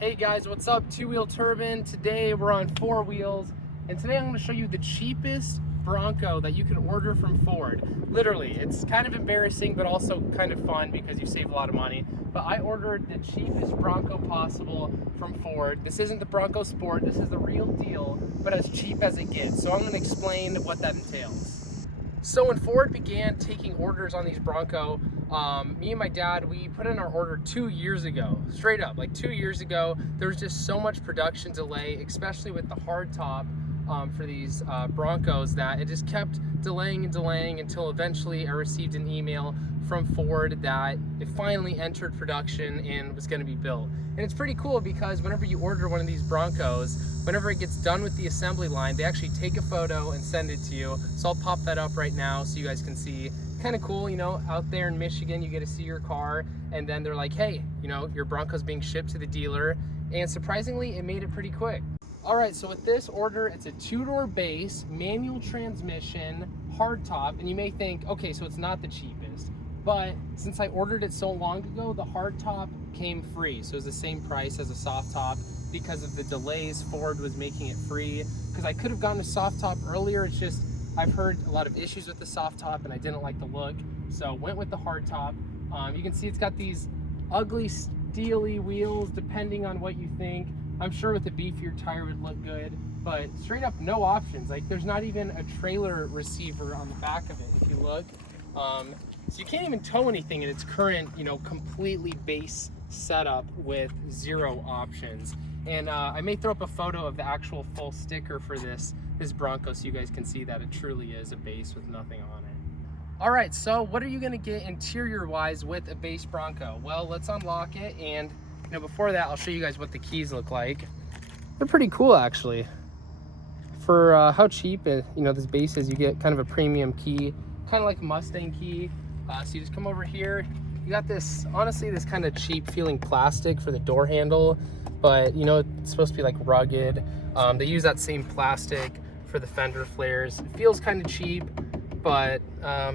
Hey guys, what's up? Two-wheel turbine. Today we're on four wheels, and today I'm going to show you the cheapest Bronco that you can order from Ford. Literally, it's kind of embarrassing but also kind of fun because you save a lot of money. But I ordered the cheapest Bronco possible from Ford. This isn't the Bronco Sport, this is the real deal, but as cheap as it gets. So I'm going to explain what that entails. So when Ford began taking orders on these Bronco, me and my dad, we put in our order 2 years ago, straight up, like 2 years ago. There was just so much production delay, especially with the hardtop for these Broncos, that it just kept delaying and delaying until eventually I received an email from Ford that it finally entered production and was going to be built. And it's pretty cool because whenever you order one of these Broncos, whenever it gets done with the assembly line, they actually take a photo and send it to you. So I'll pop that up right now so you guys can see. Kind of cool, you know, out there in Michigan, you get to see your car, and then they're like, hey, you know, your Bronco's being shipped to the dealer. And surprisingly, it made it pretty quick. All right, so with this order, it's a two-door base, manual transmission, hardtop, and you may think, okay, so it's not the cheapest. But since I ordered it so long ago, the hardtop came free. So it was the same price as a soft top. Because of the delays, Ford was making it free. Because I could have gotten a soft top earlier, it's just, I've heard a lot of issues with the soft top and I didn't like the look. So went with the hardtop. You can see it's got these ugly, steely wheels, depending on what you think. I'm sure with a beefier tire would look good, but straight up no options. Like there's not even a trailer receiver on the back of it if you look. So you can't even tow anything in its current, you know, completely base setup with zero options. And I may throw up a photo of the actual full sticker for this Bronco so you guys can see that it truly is a base with nothing on it. All right, so what are you gonna get interior wise with a base Bronco? Well, let's unlock it, and you know, before that, I'll show you guys what the keys look like. They're pretty cool actually. For how cheap you know, this base is, you get kind of a premium key, kind of like a Mustang key. So you just come over here, you got this, honestly, this kind of cheap feeling plastic for the door handle, but you know, it's supposed to be like rugged. They use that same plastic for the fender flares. It feels kind of cheap, but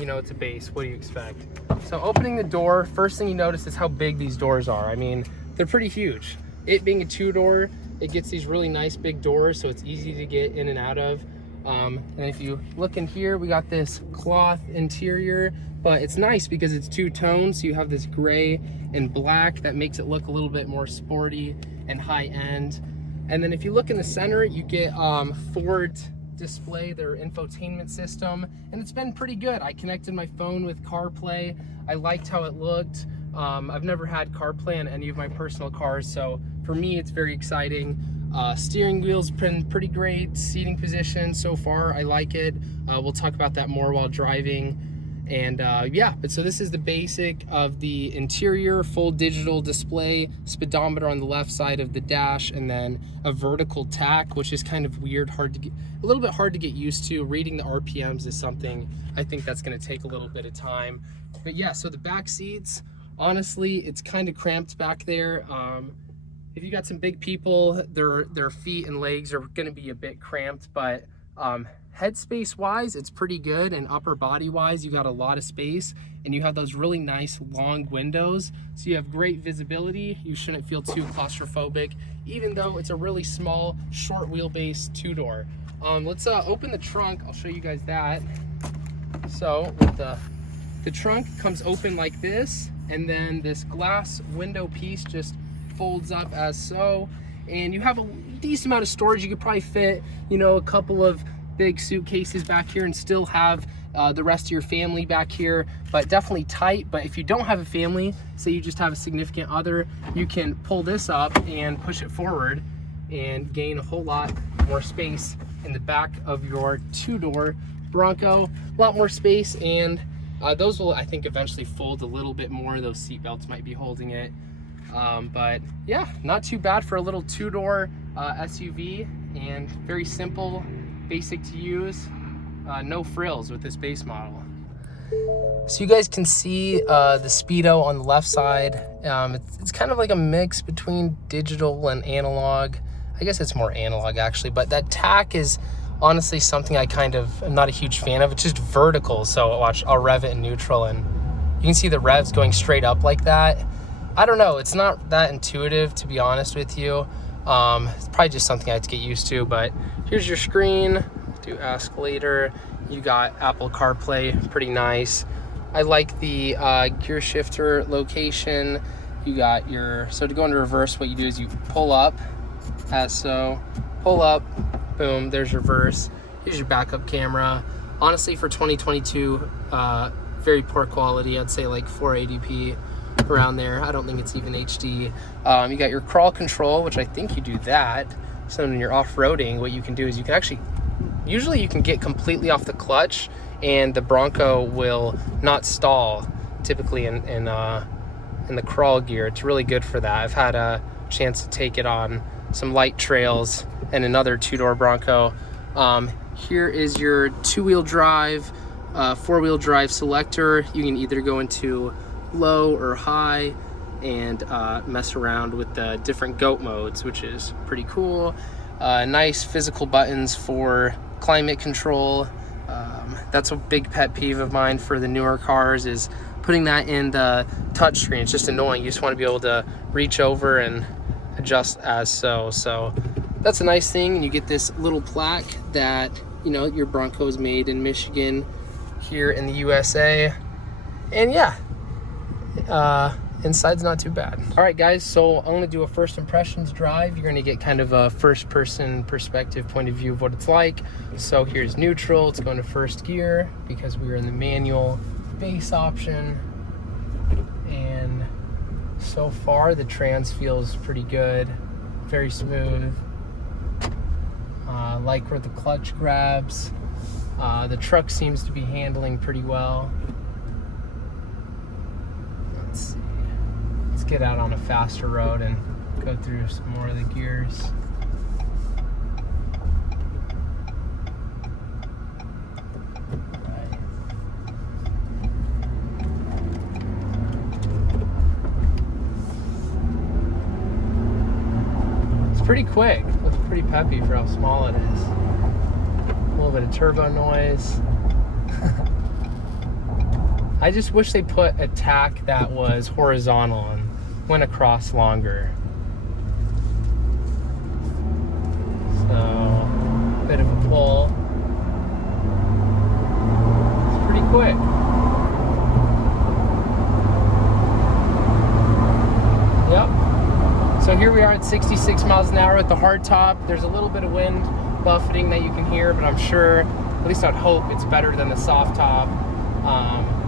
you know, it's a base, what do you expect? So opening the door, first thing you notice is how big these doors are. I mean, they're pretty huge. It being a two-door, it gets these really nice big doors, so it's easy to get in and out of. And if you look in here, we got this cloth interior, but it's nice because it's two-tone, so you have this gray and black that makes it look a little bit more sporty and high-end. And then if you look in the center, you get Ford display, their infotainment system, and it's been pretty good. I connected my phone with CarPlay. I liked how it looked. I've never had CarPlay on any of my personal cars, so for me it's very exciting. Steering wheel's been pretty great. Seating position so far, I like it. We'll talk about that more while driving. And yeah, but so this is the basic of the interior, full digital display, speedometer on the left side of the dash, and then a vertical tack, which is kind of weird, a little bit hard to get used to. Reading the RPMs is something I think that's going to take a little bit of time. But yeah, so the back seats, honestly, it's kind of cramped back there. If you got some big people, their feet and legs are going to be a bit cramped, but headspace wise, it's pretty good, and upper body wise, you got a lot of space, and you have those really nice long windows, so you have great visibility. You shouldn't feel too claustrophobic, even though it's a really small, short wheelbase two-door. Let's open the trunk. I'll show you guys that. So with the trunk comes open like this, and then this glass window piece just folds up as so, and you have a decent amount of storage. You could probably fit, you know, a couple of big suitcases back here and still have the rest of your family back here, but definitely tight. But if you don't have a family, say you just have a significant other, you can pull this up and push it forward and gain a whole lot more space in the back of your two-door Bronco. A lot more space, and those will, I think, eventually fold a little bit more. Those seat belts might be holding it. But yeah, not too bad for a little two-door SUV, and very simple, basic to use, no frills with this base model. So you guys can see the speedo on the left side. It's kind of like a mix between digital and analog. I guess it's more analog actually, but that tack is honestly something I kind of am not a huge fan of. It's just vertical, so watch, I'll rev it in neutral and you can see the revs going straight up like that. I don't know, it's not that intuitive, to be honest with you. It's probably just something I have to get used to, but here's your screen. Do ask later. You got Apple CarPlay, pretty nice. I like the gear shifter location. You got your, so to go into reverse, what you do is you pull up, as so, pull up, boom, there's reverse. Here's your backup camera. Honestly, for 2022, very poor quality. I'd say like 480p around there. I don't think it's even HD. You got your crawl control, which I think you do that. So when you're off-roading, what you can do is you can actually, usually you can get completely off the clutch and the Bronco will not stall typically in the crawl gear. It's really good for that. I've had a chance to take it on some light trails and another two-door Bronco. Here is your two-wheel drive, four-wheel drive selector. You can either go into low or high and mess around with the different goat modes, which is pretty cool. Nice physical buttons for climate control. That's a big pet peeve of mine for the newer cars, is putting that in the touchscreen. It's just annoying. You just want to be able to reach over and adjust as so. So that's a nice thing. And you get this little plaque that, you know, your Bronco is made in Michigan, here in the USA. And yeah, inside's not too bad. All right, guys, so I'm gonna do a first impressions drive. You're gonna get kind of a first person perspective point of view of what it's like. So here's neutral. It's going to first gear because we were in the manual base option. And so far the trans feels pretty good, very smooth. Like where the clutch grabs. The truck seems to be handling pretty well. Let's see. Let's get out on a faster road and go through some more of the gears. Right. It's pretty quick. Looks pretty peppy for how small it is. A little bit of turbo noise. I just wish they put a tack that was horizontal and went across longer. So, bit of a pull. It's pretty quick. Yep. So here we are at 66 miles an hour with the hard top. There's a little bit of wind buffeting that you can hear, but I'm sure, at least I'd hope, it's better than the soft top.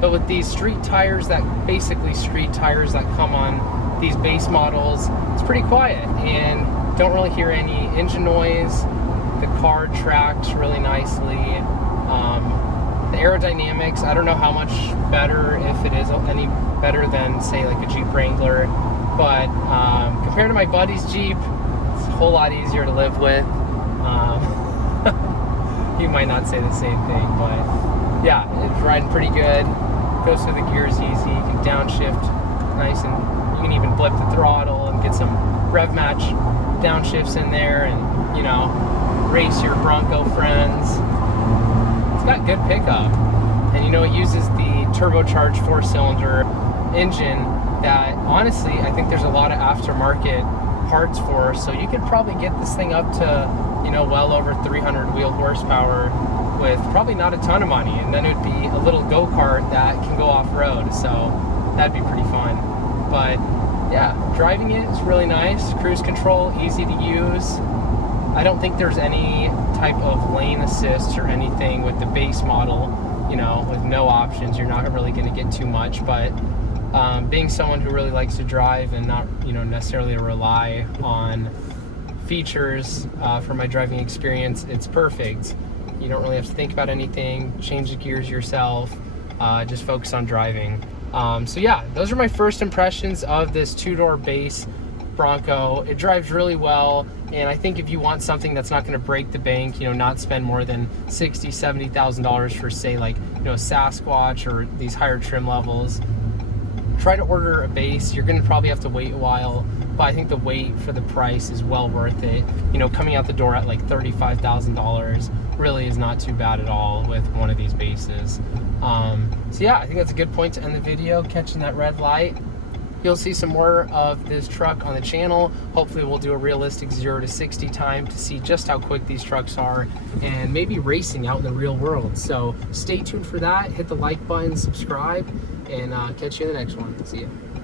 But with these street tires, that basically street tires that come on these base models, it's pretty quiet and don't really hear any engine noise. The car tracks really nicely. The aerodynamics, I don't know how much better, if it is any better than, say, like a Jeep Wrangler, but compared to my buddy's Jeep, it's a whole lot easier to live with. You might not say the same thing, but yeah, it's riding pretty good. Goes through the gears easy. You can downshift nice, and you can even blip the throttle and get some rev match downshifts in there, and, you know, race your Bronco friends. It's got good pickup, and, you know, it uses the turbocharged 4-cylinder engine that, honestly, I think there's a lot of aftermarket parts for, so you could probably get this thing up to, you know, well over 300 wheel horsepower with probably not a ton of money, and then it would be a little go-kart that can go off-road, so that'd be pretty fun. But yeah, driving it is really nice. Cruise control, easy to use. I don't think there's any type of lane assist or anything with the base model, you know, with no options. You're not really going to get too much, but being someone who really likes to drive and not, you know, necessarily rely on features for my driving experience, it's perfect. You don't really have to think about anything, change the gears yourself, just focus on driving. So yeah, those are my first impressions of this two-door base Bronco. It drives really well, and I think if you want something that's not going to break the bank, you know, not spend more than $60,000, $70,000 for, say, like, you know, Sasquatch or these higher trim levels, try to order a base. You're going to probably have to wait a while, but I think the wait for the price is well worth it. You know, coming out the door at like $35,000 really is not too bad at all with one of these bases. So yeah, I think that's a good point to end the video, catching that red light. You'll see some more of this truck on the channel. Hopefully we'll do a realistic 0 to 60 time to see just how quick these trucks are and maybe racing out in the real world. So stay tuned for that. Hit the like button, subscribe, and catch you in the next one. See ya.